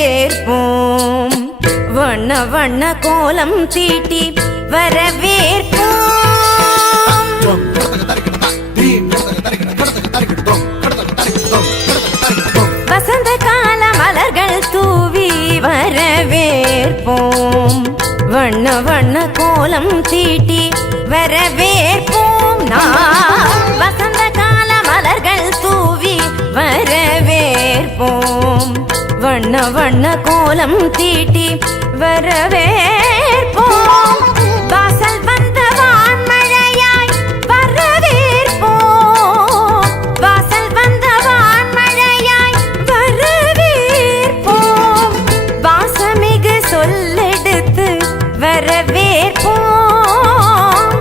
வரவேற்போம் வண்ண வண்ண கோலம் தீட்டி வரவேற்போம் வசந்த கால மலர்கள் தூவி வரவேற்போம் வண்ண வண்ண கோலம் தீட்டி வரவேற்போம் வசந்த கால மலர்கள் தூவி வரவேற்போம் வண்ண வண்ண கோலம் தீட்டி வரவேற்போம் வாசல் வந்த வான்மழையாய் வரவேற்போம் வாசல் வந்த வான்மழையாய் வரவேற்போம் வாசமிகு சொல்லெடுத்து வரவேற்போம்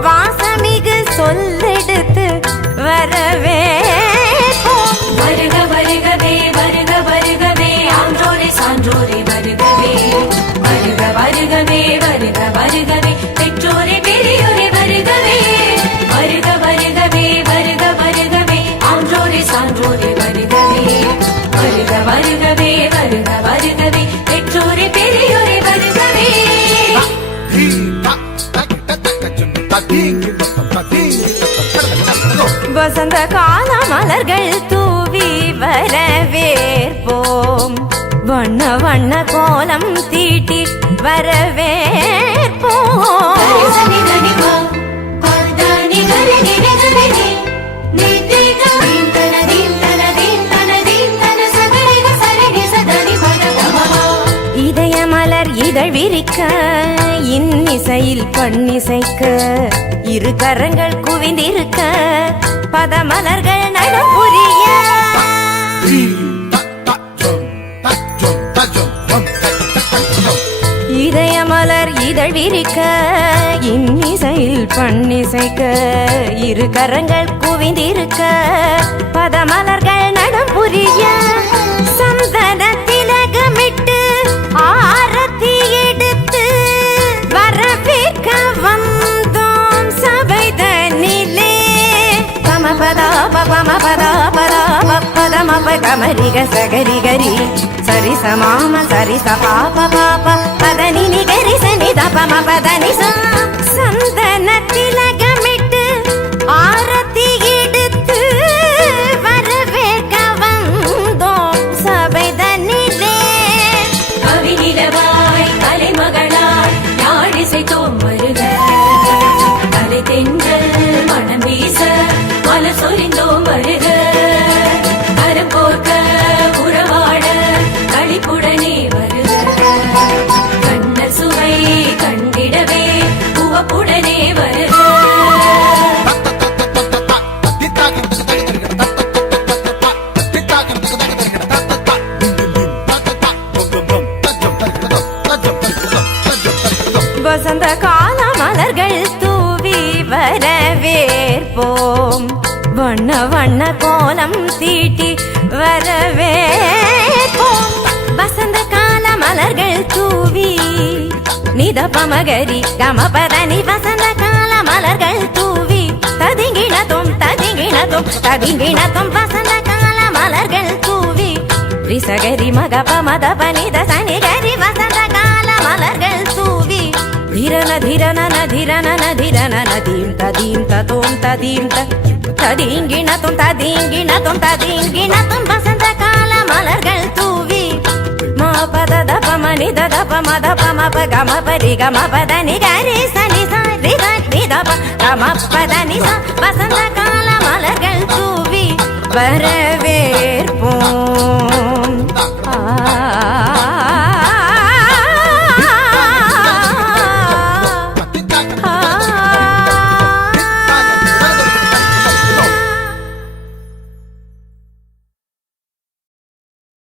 வாசமிகு சொல்லெடுத்து வரவேற்போம் வருக வருகவே வருக வருகவே ஆன்றோரே சான்றோரே வருகவே வருக வருகவே வருக வருகவே பெற்றோரே பெரியோரே வருகவே வருக வருகவே வருக வருகவே ஆன்றோரே சான்றோரே வருகவே வருக வருகவே வருக வருகவே பெற்றோரே பெரியோரே வருகவே வசந்த கால மலர்கள் தூவி வரவேற்போம் வண்ண வண்ண கோலம் தீட்டி வரவேற்போம் இதய மலர் இதழ் விரிக்க இன்னிசையில் பண்ணிசைக்க இரு கரங்கள் குவிந்திருக்க பதமலர்கள் நடப்புரிய இதய மலர் இதழ் விரிக்க இன்னிசையில் பண்ணிசைக்க இரு கரங்கள் குவிந்திருக்க பதமலர்கள் நடப்புரிய சந்தன திலகமிட்டு ஆரத்தி எடுத்து வரவேற்க வந்தோம் சபைதனிலே பமபதா பமபதா பதா பதமப கமரிக சகரி கரி சரி சமாம சரி சபாப பாப பதனி நிகரி சனி தபம பதனி சந்தன திலகமிட்டு ஆரத்தி எடுத்து வரவேற்க வந்தோம் சபைதனிலே கவி நிலவாய் கலைமகளாய் யாழிசைத்தோம் வருக கலை தென்றல் மனம் வீச மலர் சொரிந்தோம் வருக கரம் கோர்க்க உறவாட களிப்புடனே வருக கண்ணல் சுவை கண்டிடவே உவப்புடனே வருக வசந்த கால மலர்கள் தூவி வரவேற்போம் வண்ண வண்ண கோலம் தீட்டி வரவேற்போம் வசந்த கால மலர்கள் தூவி நித பமகரி கமபதனி வசந்த கால மலர்கள் தூவி ததிங்கிணத்தும் ததிங்கிணத்தும் ததிங்கிணத்தும் வசந்த கால மலர்கள் தூவி ரிசகரி மக பமத பனித சனிகரி வசந்த கால மலர்கள் தூவி धिरन धिरन न धिरन न धिरन न दीं तदीं ततों तदीं तदींगिणतुं तदींगिणतुं तदींगिणतुं वसंत काल मलर्गल तूवी मा पद दप मनि दप मद पम प गम परि गम पद नि गरि सनि सा रि ग नि दप गम पद नि सा वसंत काल मलर्गल तूवी